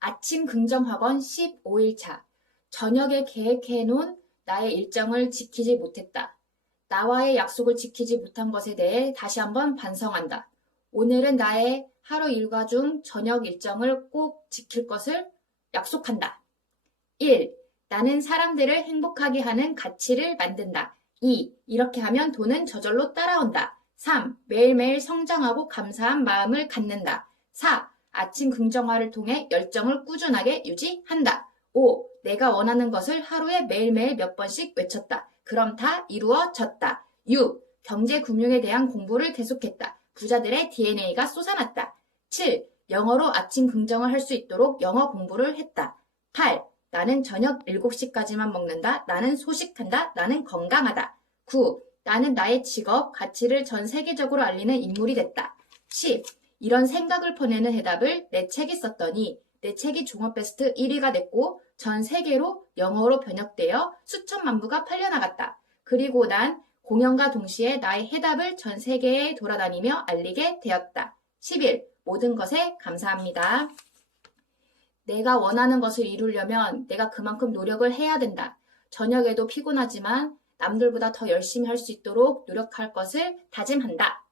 아침 긍정학원 15일차. 저녁에 계획해 놓은 나의 일정을 지키지 못했다. 나와의 약속을 지키지 못한 것에 대해 다시 한번 반성한다. 오늘은 나의 하루 일과 중 저녁 일정을 꼭 지킬 것을 약속한다. 1. 나는 사람들을 행복하게 하는 가치를 만든다. 2. 이렇게 하면 돈은 저절로 따라온다. 3. 매일매일 성장하고 감사한 마음을 갖는다. 4. 아침 긍정화를 통해 열정을 꾸준하게 유지한다. 5. 내가 원하는 것을 하루에 매일매일 몇 번씩 외쳤다. 그럼 다 이루어졌다. 6. 경제 금융에 대한 공부를 계속했다. 부자들의 DNA가 솟아났다. 7. 영어로 아침 긍정을 할 수 있도록 영어 공부를 했다. 8. 나는 저녁 7시까지만 먹는다. 나는 소식한다. 나는 건강하다. 9. 나는 나의 직업, 가치를 전 세계적으로 알리는 인물이 됐다. 10. 이런 생각을 퍼내는 해답을 내 책에 썼더니 내 책이 종합 베스트 1위가 됐고 전 세계로 영어로 번역되어 수천만 부가 팔려나갔다. 그리고 난 공연과 동시에 나의 해답을 전 세계에 돌아다니며 알리게 되었다. 11. 모든 것에 감사합니다. 내가 원하는 것을 이루려면 내가 그만큼 노력을 해야 된다. 저녁에도 피곤하지만 남들보다 더 열심히 할 수 있도록 노력할 것을 다짐한다.